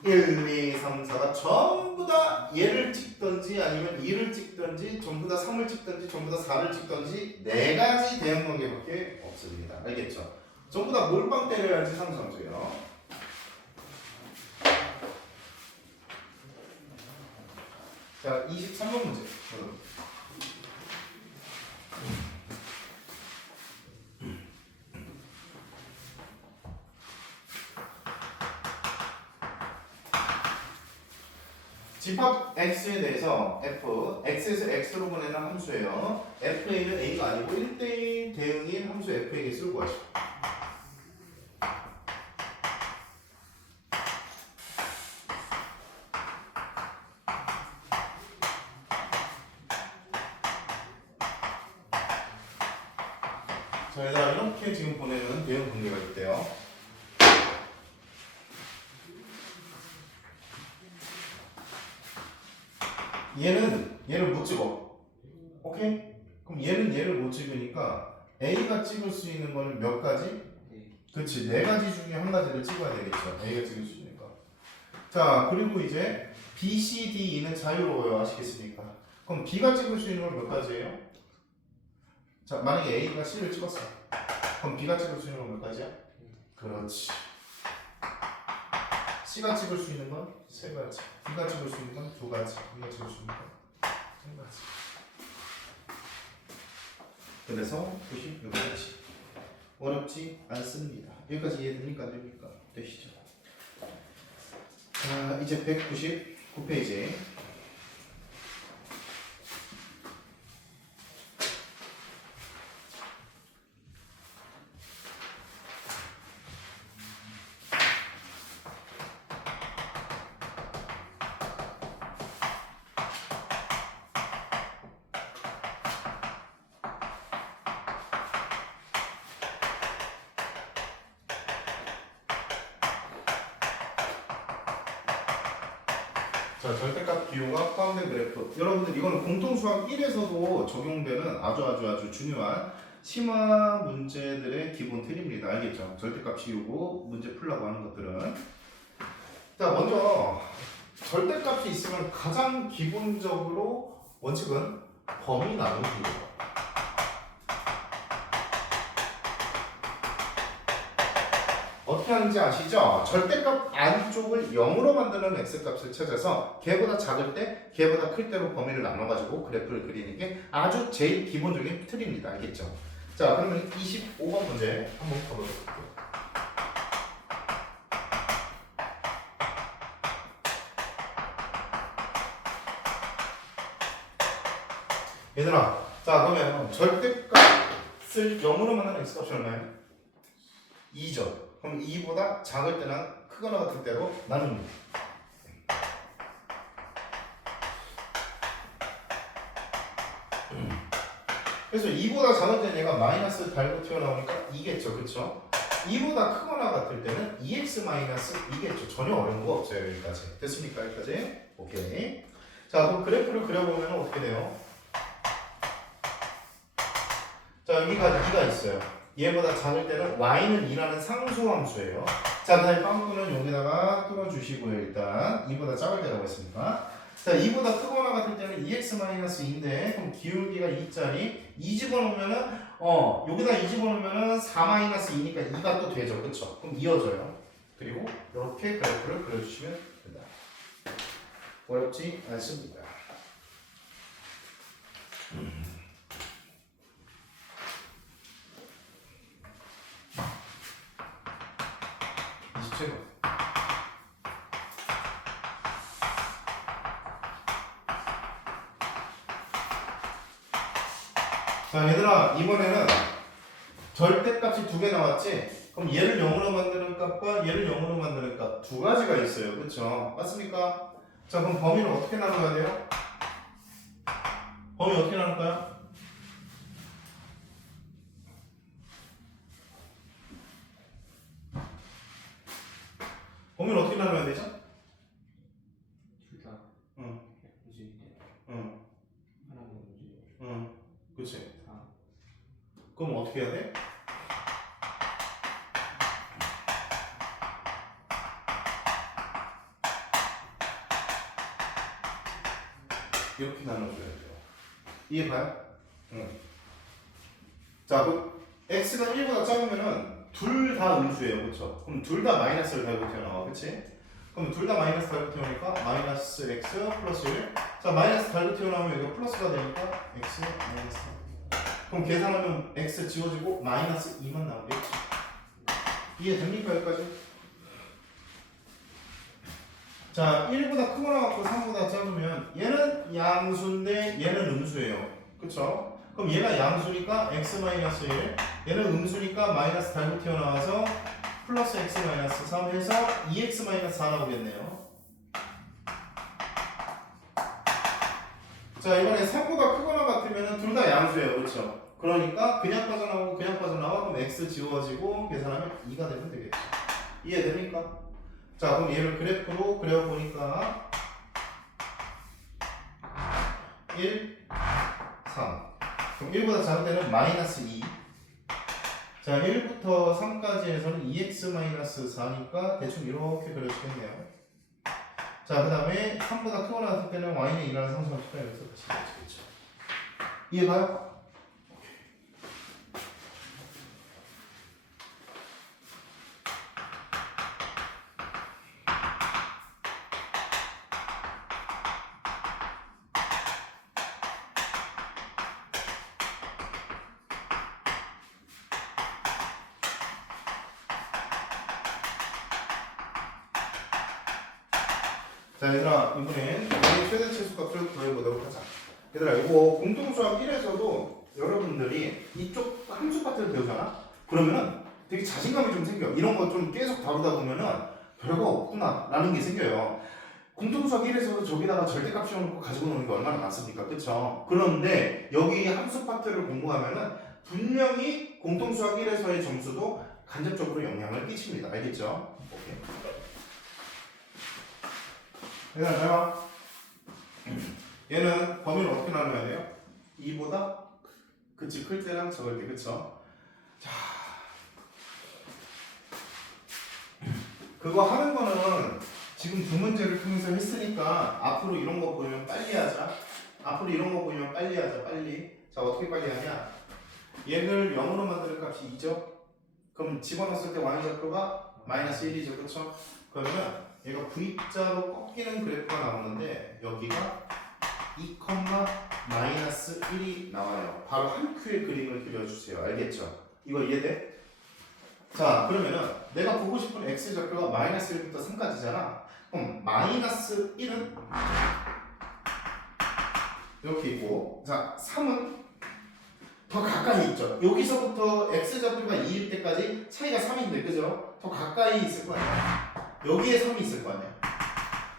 1, 2, 3, 4가 전부 다 얘를 찍든지 아니면 2를 찍든지 전부 다 3을 찍든지 전부 다 4를 찍든지 4가지 대응 관계밖에 없습니다. 알겠죠? 전부 다 몰빵 때려야지 상수함수예요. 자, 23번 문제. 집합 x에 대해서 f, x에서 x로 보내는 함수예요. fa는 a가 아니고 1대1 대응인 함수 f의 개수를 구하시오. 자, 얘들아, 이렇게 지금 보내는 대응 관계가 있대요. 얘를 못 찍어. 오케이? 그럼 얘를 못 찍으니까 A가 찍을 수 있는 거는 몇 가지? 그렇지. 4가지 중에 한 가지를 찍어야 되겠죠. A가 찍을 수 있으니까. 자, 그리고 이제 B, C, D, E는 자유로워요. 아시겠습니까? 그럼 B가 찍을 수 있는 건 몇 가지예요? 자, 만약에 A가 C를 찍었어. 그럼 B가 찍을 수 있는 건 몇 가지야? 그렇지. C가 찍을 수 있는 건 3가지. D가 찍을 수 있는 건 2가지. E가 찍을 수 있는 건 3가지. 그래서 96가지. 어렵지 않습니다. 여기까지 이해됩니까? 안 됩니까? 되시죠? 자, 이제 199페이지. 자, 절대값 기호가 포함된 그래프. 여러분들 이거는 공통수학 1에서도 적용되는 아주 중요한 심화 문제들의 기본 틀입니다. 알겠죠? 절대값 지우고 문제 풀라고 하는 것들은. 자, 먼저 절대값이 있으면 가장 기본적으로 원칙은 범위 나누기예요. 어떻게 하는지 아시죠? 절대값 안쪽을 0으로 만드는 x값을 찾아서 걔보다 작을 때, 걔보다 클 때로 범위를 나눠가지고 그래프를 그리는 게 아주 제일 기본적인 틀입니다. 알겠죠? 자, 그러면 25번 문제 한번 가보도록 할게요. 얘들아, 자, 그러면 절대값을 0으로 만드는 x값이 얼마예요? 2죠. 그럼 2보다 작을 때나 크거나 같을 때로 나눕니다. 그래서 2보다 작을 때는 얘가 마이너스 달고 튀어나오니까 2겠죠. 그쵸? 2보다 크거나 같을 때는 2x 마이너스 2겠죠. 전혀 어려운 거 없어요. 여기까지. 됐습니까? 여기까지? 오케이. 자, 그럼 그래프를 그려보면 어떻게 돼요? 자, 여기가 2가 있어요. 얘보다 작을 때는 y는 2라는 상수함수예요. 자, 그다음에 빵꾸는 여기다가 뚫어주시고요. 일단 2보다 작을 때라고 했으니까. 자, 2보다 크거나 같을 때는 2x-2인데 그럼 기울기가 2짜리 2 집어넣으면은 여기다 2 집어넣으면은 4-2니까 2가 또 되죠. 그쵸? 그럼 이어져요. 그리고 이렇게 그래프를 그려주시면 된다. 어렵지 않습니다. 제곱. 자 얘들아 이번에는 절대값이 두 개 나왔지? 그럼 얘를 0으로 만드는 값과 얘를 0으로 만드는 값 두 가지가 있어요. 그쵸? 맞습니까? 자 그럼 범위를 어떻게 나눠야 돼요? 범위 어떻게 나눌까요? 범위를 어떻게 나눠야 되죠? 둘 다. 응. 무수일 때. 응. 하나가 무수. 응. 그치? 4. 그럼 어떻게 해야 돼? 이렇게 나눠줘야 돼요. 이해 가요? 응. 자, 그 x가 1보다 작으면은 둘 다 음수예요. 그렇죠? 그럼 둘 다 마이너스를 달고 튀어나와. 그치? 그럼 둘 다 마이너스 달고 튀어나오니까 마이너스 x 플러스 1. 자, 마이너스 달고 튀어나오면 여기가 플러스가 되니까 x 마이너스. 그럼 계산하면 x 지워지고 마이너스 2만 나오겠지. 이해됩니까 여기까지? 자, 1보다 크거나 같고 3보다 작으면 얘는 양수인데 얘는 음수예요. 그쵸? 그럼 얘가 양수니까 x-1, 얘는 음수니까 마이너스 달고 튀어나와서 플러스 x-3 해서 2x-4 나오겠네요. 자, 이번에 3보다 크거나 같으면 둘 다 양수예요. 그쵸? 그러니까 그냥 빠져나오고 그냥 빠져나와. 그럼 x 지워지고 계산하면 2가 되면 되겠죠. 이해됩니까? 자, 그럼 얘를 그래프로 그려보니까 1, 3. 그럼 1보다 작은 때는 마이너스 2. 자, 1부터 3까지에서는 2x-4니까 대충 이렇게 그려주겠네요. 자, 그 다음에 3보다 크거나 같을 때는 y는 2라는 상수가 필요해서 다시 그려주겠죠. 이해가요? 자 얘들아 이번엔 y 최대 최소값을 구해보도록 하자. 얘들아 이거 공통수학 1에서도 여러분들이 이쪽 함수 파트를 배우잖아? 그러면은 되게 자신감이 좀 생겨. 이런 거 좀 계속 다루다 보면은 별거 없구나 라는 게 생겨요. 공통수학 1에서도 저기다가 절대값 씌워놓고 가지고 노는 게 얼마나 많습니까? 그쵸? 그런데 여기 함수 파트를 공부하면은 분명히 공통수학 1에서의 점수도 간접적으로 영향을 끼칩니다. 알겠죠? 오케이. 얘들아 얘는 범위를 어떻게 나눠야 돼요? 2보다 그치 클 때랑 적을 때 그쵸? 자 그거 하는 거는 지금 두 문제를 통해서 했으니까 앞으로 이런 거 보이면 빨리 하자. 앞으로 이런 거 보이면 빨리 하자. 빨리. 자 어떻게 빨리 하냐? 얘를 0으로 만드는 값이 2죠? 그럼 집어넣었을 때 y좌표가 마이너스 1이죠 그쵸? 그러면 얘가 V자로 꺾이는 그래프가 나오는데 여기가 2, 마이너스 1이 나와요. 바로 한 큐의 그림을 그려주세요. 알겠죠? 이거 이해돼? 자 그러면은 내가 보고 싶은 x좌표가 마이너스 1부터 3까지잖아. 그럼 마이너스 1은 이렇게 있고 자 3은 더 가까이 있죠. 여기서부터 x좌표가 2일 때까지 차이가 3인데 그죠? 더 가까이 있을 거 아니야. 여기에 3이 있을 거 아니야.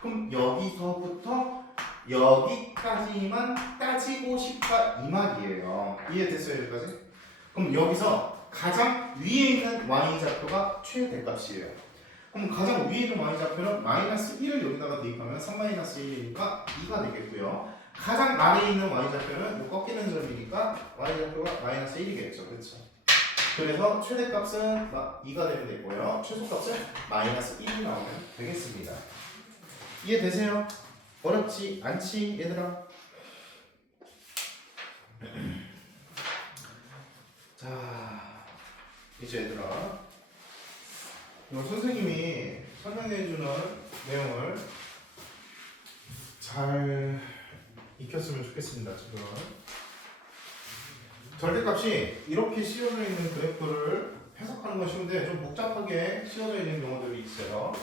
그럼 여기서부터 여기까지만 따지고 싶다 이 말이에요. 이해됐어요 여기까지? 그럼 여기서 가장 위에 있는 y좌표가 최대값이에요. 그럼 가장 위에 있는 y좌표는 마이너스 1을 여기다가 대입하면 3-1이니까 2가 되겠고요. 가장 아래에 있는 y좌표는 꺾이는 점이니까 y좌표가 마이너스 1이겠죠. 그렇죠? 그래서 최대값은 2가 되면 되고요. 최소값은 마이너스 1이 나오면 되겠습니다. 이해되세요? 어렵지 않지 얘들아? 자 이제 얘들아 이거 선생님이 설명해주는 내용을 잘 익혔으면 좋겠습니다. 지금 절대값이 이렇게 씌워져 있는 그래프를 해석하는 건 쉬운데 좀 복잡하게 씌워져 있는 경우들이 있어요.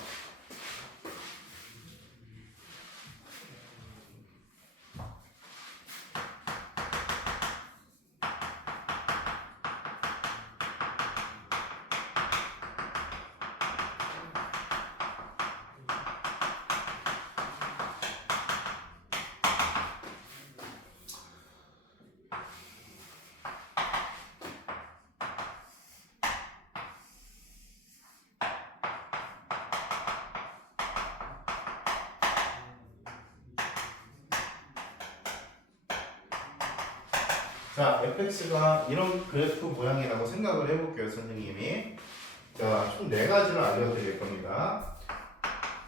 자, fx가 이런 그래프 모양이라고 생각을 해볼게요, 선생님이. 자, 총 4가지를 알려드릴 겁니다.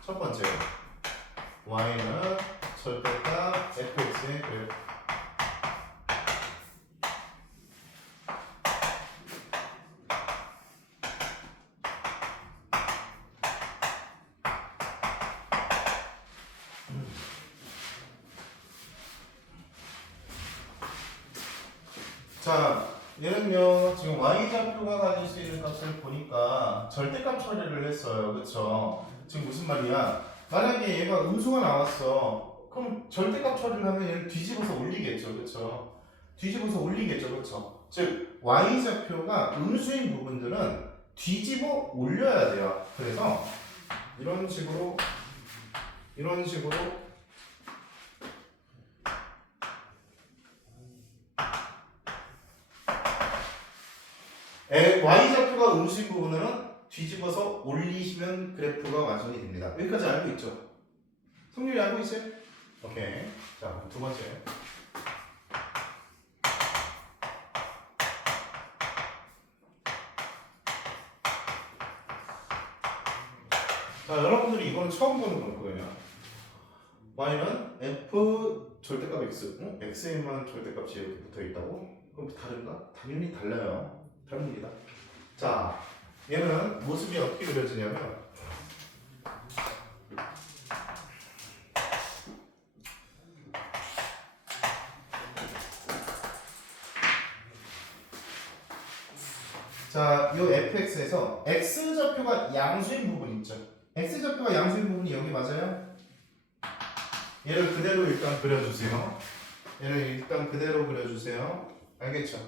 첫 번째, y는 절대값 fx의 그래프. 자, 얘는요, 지금 y좌표가 가질 수 있는 값을 보니까 절대값 처리를 했어요. 그쵸? 지금 무슨 말이야? 만약에 얘가 음수가 나왔어. 그럼 절대값 처리를 하면 얘를 뒤집어서 올리겠죠. 그쵸? 뒤집어서 올리겠죠. 그쵸? 즉, y좌표가 음수인 부분들은 뒤집어 올려야 돼요. 그래서 이런 식으로 y좌표가 음수인 부분은 뒤집어서 올리시면 그래프가 완성이 됩니다. 여기까지 알고 있죠? 성률이 알고 있어요? 오케이. 자, 두 번째. 자, 여러분들이 이거는 처음 보는 걸 거예요. y는 f 절대값 x, x에만 절대값이 이렇게 붙어 있다고? 그럼 다른가? 당연히 달라요. 다릅니다. 자, 얘는 모습이 어떻게 그려지냐면 자, 요 fx에서 x좌표가 양수인 부분 있죠? x좌표가 양수인 부분이 여기 맞아요? 얘를 그대로 일단 그려주세요. 얘를 일단 그대로 그려주세요. 알겠죠?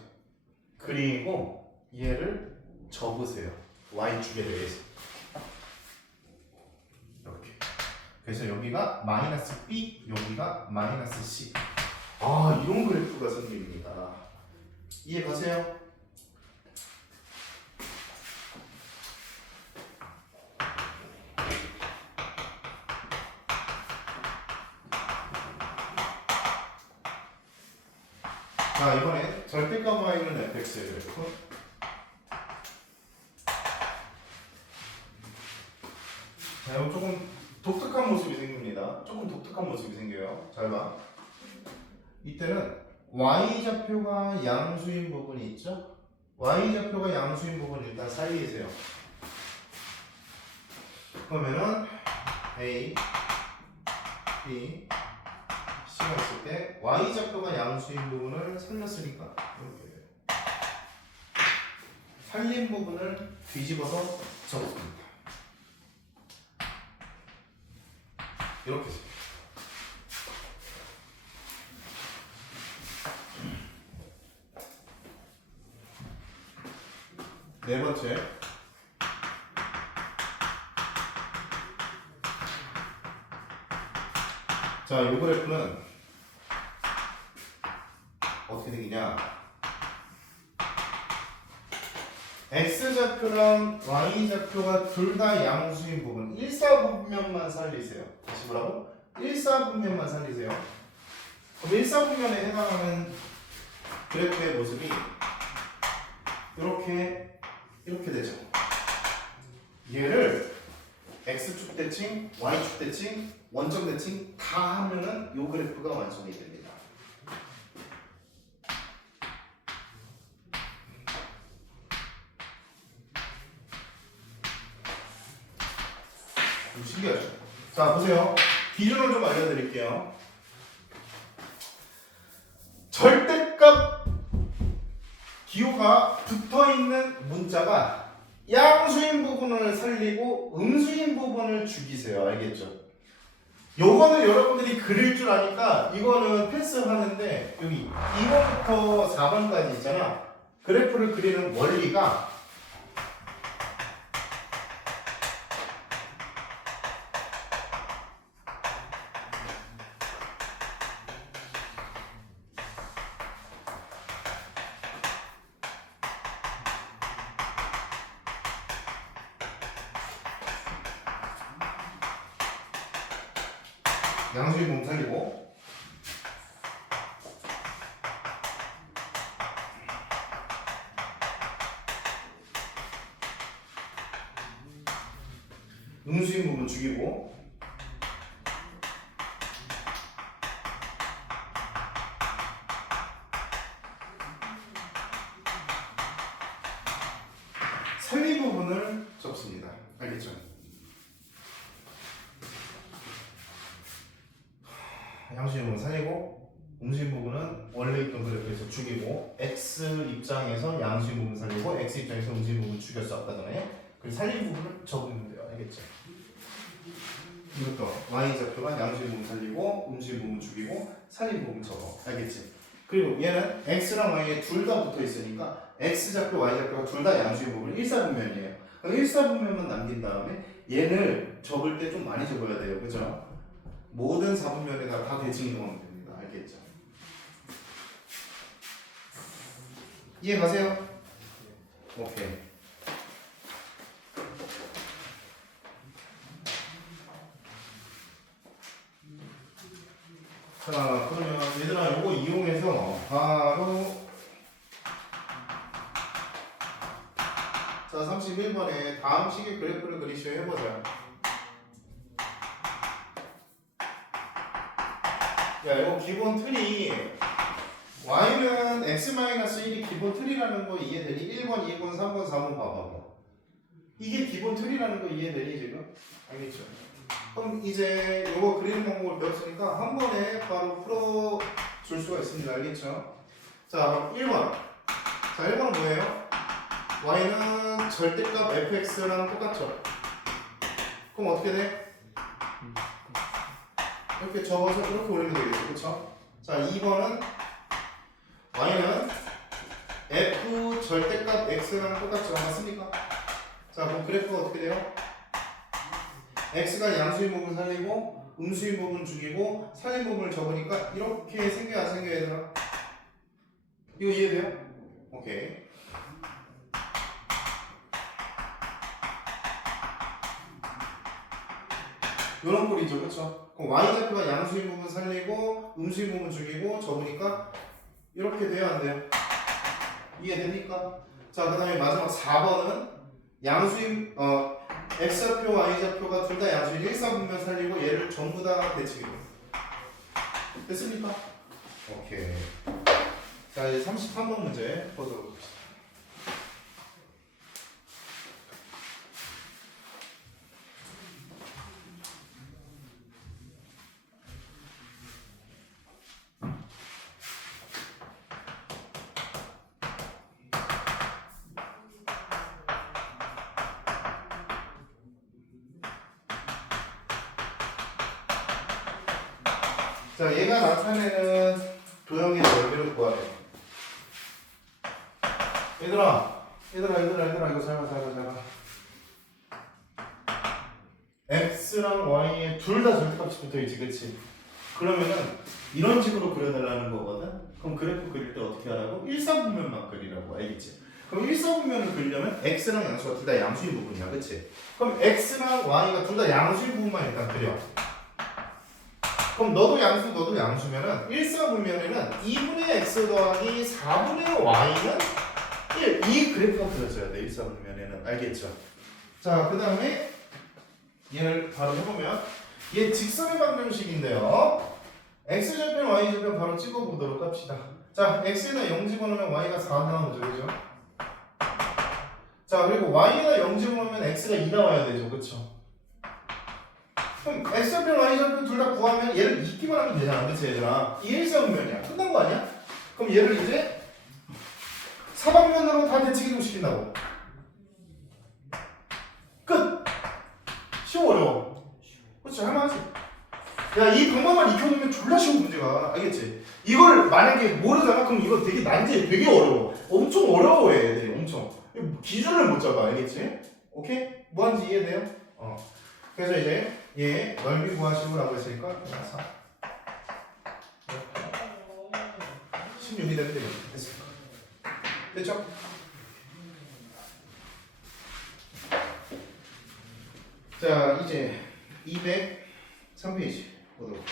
그리고 얘를 접으세요. y축에 대해서. 이렇게. 그래서 여기가 마이너스 b, 여기가 마이너스 c. 아, 이런 그래프가 생깁니다. 이해 가세요? 자, 이번에 절대값 y는 fx의 그래프. 자, 이건 조금 독특한 모습이 생깁니다. 조금 독특한 모습이 생겨요. 잘 봐. 이때는 y좌표가 양수인 부분이 있죠? y좌표가 양수인 부분 일단 살리세요. 그러면은 a, b, c가 있을 때 y좌표가 양수인 부분을 살렸으니까 이렇게 돼요. 살린 부분을 뒤집어서 적습니다. 이렇게 해서. 네 번째. 자, 이 그래프는 어떻게 되느냐? x좌표랑 y좌표가 둘 다 양수인 부분, 일사분면만 살리세요. 다시 뭐라고? 일사분면만 살리세요. 그럼 일사분면에 해당하는 그래프의 모습이 이렇게 되죠. 얘를 x축 대칭, y축 대칭, 원점 대칭 다 하면은 이 그래프가 완성이 됩니다. 좀 신기하죠? 자, 보세요. 기준을 좀 알려드릴게요. 절대값 기호가 붙어있는 문자가 양수인 부분을 살리고 음수인 부분을 죽이세요. 알겠죠? 요거는 여러분들이 그릴 줄 아니까 이거는 패스하는데 여기 2번부터 4번까지 있잖아. 그래프를 그리는 원리가 양수인 부분 살리고 음수인 부분 죽이고 살린 부분을 접습니다. 알겠죠? 양수인 부분 살리고 음수인 부분은 원래 있던 그래프에서 죽이고 x 입장에서 양수인 부분 살리고 x 입장에서 음수인 부분 죽였어 아까 전에. 그리고 살린 부분을 적으면 돼요. 알겠죠? 이것도 y좌표가 양수인 부분 살리고 음수인 부분 죽이고 살린 부분 적어. 알겠지? 그리고 얘는 x랑 y에 둘 다 붙어 있으니까 x좌표 y좌표가 둘 다 양수인 부분 일사분면이에요. 그럼 일사분면만 남긴 다음에 얘를 적을 때 좀 많이 적어야 돼요. 그죠? 모든 사분면에다 다 대칭 이동하면 됩니다. 알겠죠? 이해 가세요? 오케이. 자, 그러면 얘들아 요거 이용해서 바로 자 31번에 다음 식의 그래프를 그리시오 해보자. 야, 이거 기본 틀이 y는 x-1이 기본 틀이라는 거 이해되니? 1번, 2번, 3번, 4번 봐봐. 이게 기본 틀이라는 거 이해되니 지금? 알겠죠? 그럼 이제 이거 그리는 방법을 배웠으니까 한 번에 바로 풀어줄 수가 있습니다. 알겠죠? 자, 1번. 자, 1번은 뭐예요? y는 절대값 fx랑 똑같죠? 그럼 어떻게 돼? 이렇게 적어서 이렇게 올리면 되겠죠, 그렇죠? 자, 2번은 y는 f 절대값 x랑 똑같죠, 맞습니까? 자, 그럼 그래프가 어떻게 돼요? x가 양수인 부분 살리고 음수인 부분 죽이고 살린 부분을 적으니까 이렇게 생겨야 안 생겨야 얘들아? 이거 이해돼요? 오케이. 이런 꼴이죠, 그렇죠? 그럼 y좌표가 양수인 부분 살리고 음수인 부분 죽이고 적으니까 이렇게 돼야 안 돼요? 이해됩니까? 자, 그 다음에 마지막 4번은 양수인 x좌표, y좌표가 둘 다 양수인 일사분면 살리고 얘를 전부 다 대칭이고 됐습니까? 오케이. 자, 이제 33번 문제 보도록 합시다. 자, 얘가 나타내는 도형의 넓이를 구하래. 얘들아 이거 잘 봐. x랑 y에 둘 다 절대값이 붙어있지, 그치? 그러면은 이런 식으로 그려달라는 거거든? 그럼 그래프 그릴 때 어떻게 하라고? 일사분면만 그리라고, 알겠지? 그럼 일사분면을 그리려면 x랑 양수가 둘 다 양수인 부분이야, 그치? 그럼 x랑 y가 둘 다 양수인 부분만 일단 그려. 그럼 너도 양수, 너도 양수면은 일사분면에는 2분의 x 더하기 4분의 y는 1. 이 그래프가 그려져야 돼, 일사분면에는. 알겠죠? 자, 그 다음에 얘를 바로 해보면 얘 직선의 방정식인데요. x좌표, y좌표 바로 찍어보도록 합시다. 자, x에다 0 집어넣으면 y가 4 나오죠, 그죠? 자, 그리고 y에다 0 집어넣으면 x가 2 나와야 되죠, 그쵸? 그럼 x좌표, y좌표 둘 다 구하면 얘를 잊기만 하면 되잖아, 그치 얘들아? 이 일사분면이야. 끝난 거 아니야? 그럼 얘를 이제 사방면으로 다 대칭이동 시킨다고. 야, 이 방법만 익혀놓으면 졸라 쉬워 문제가. 알겠지? 이걸 만약에 모르잖아? 그럼 이거 되게 난제 되게 어려워. 엄청 어려워 애들이 엄청. 기준을 못 잡아. 알겠지? 오케이? 뭐 하는지 이해돼요? 그래서 이제 얘 넓이 구하시고라고 했으니까 16이 되는데 됐습니까? 됐죠? 자, 이제 203페이지 보도록.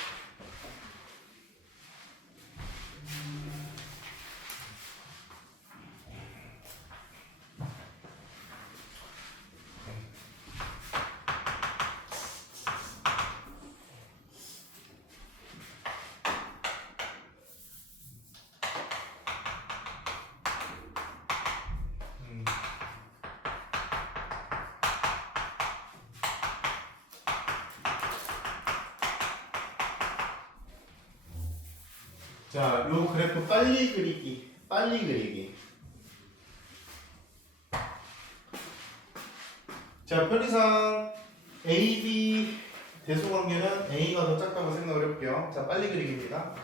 자, 요 그래프 빨리 그리기. 자, 편의상 AB 대소관계는 A가 더 작다고 생각을 해볼게요. 자, 빨리 그리기입니다.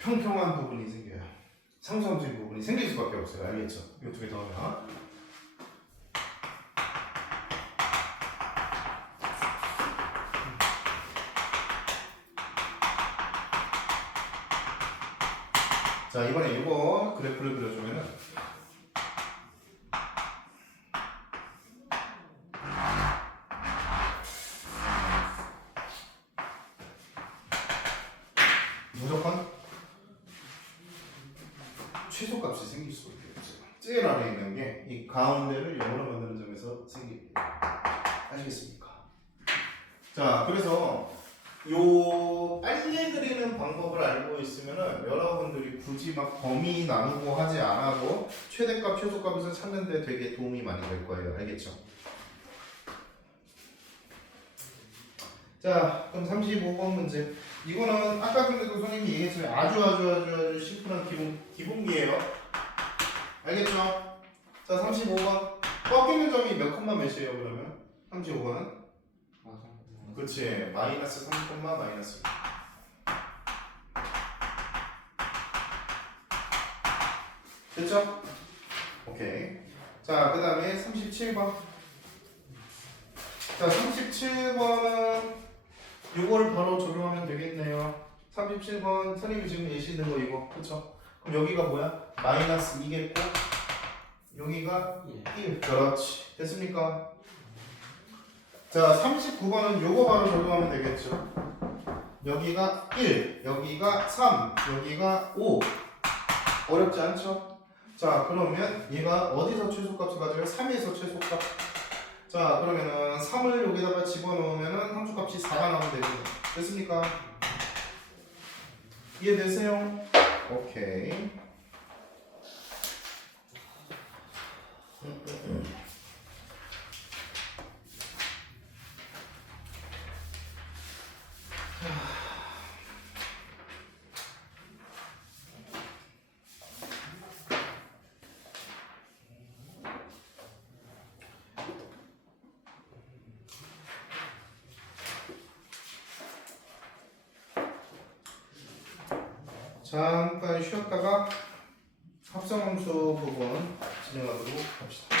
평평한 부분이 생겨요. 상수함수인 부분이 생길 수밖에 없어요. 알겠죠? 이 두 개 더하면. 자, 이번에 이거 그래프를 그려주면은 무조건 최소값이 생길 수밖에 없어요. 제일 아래에 있는 게 이 가운데를 0으로 만드는 점에서 생깁니다. 아시겠습니까? 자, 그래서 요 빨리 그리는 방법을 알고 있으면은 여러분들이 굳이 막 범위 나누고 하지 않아도 최대값, 최소값을 찾는 데 되게 도움이 많이 될 거예요. 알겠죠? 자, 그럼 35번 문제. 이거는 아까 근데도 선생님이 얘기했지만 아주 심플한 기본기예요. 알겠죠? 자, 35번. 꺾이는 점이 몇 콤마 몇이에요, 그러면? 35번은? 그치, 마이너스 3, 마이너스 1. 됐죠? 오케이. 자, 그 다음에 37번. 자, 37번은 요거를 바로 적용하면 되겠네요. 37번 선생님이 지금 예시는 거 이거, 그쵸? 그럼 여기가 뭐야? 마이너스 2겠고 여기가 1. 그렇지. 됐습니까? 자, 39번은 요거 바로 적용하면 되겠죠. 여기가 1, 여기가 3, 여기가 5. 어렵지 않죠? 자, 그러면 얘가 어디서 최소값을 가져요? 3에서 최소값. 자, 그러면은 3을 여기다가 집어넣으면은 함수값이 4가 나오면 되겠네. 됐습니까? 이해되세요? 오케이. 잠깐 쉬었다가 합성함수 부분 진행하도록 합시다.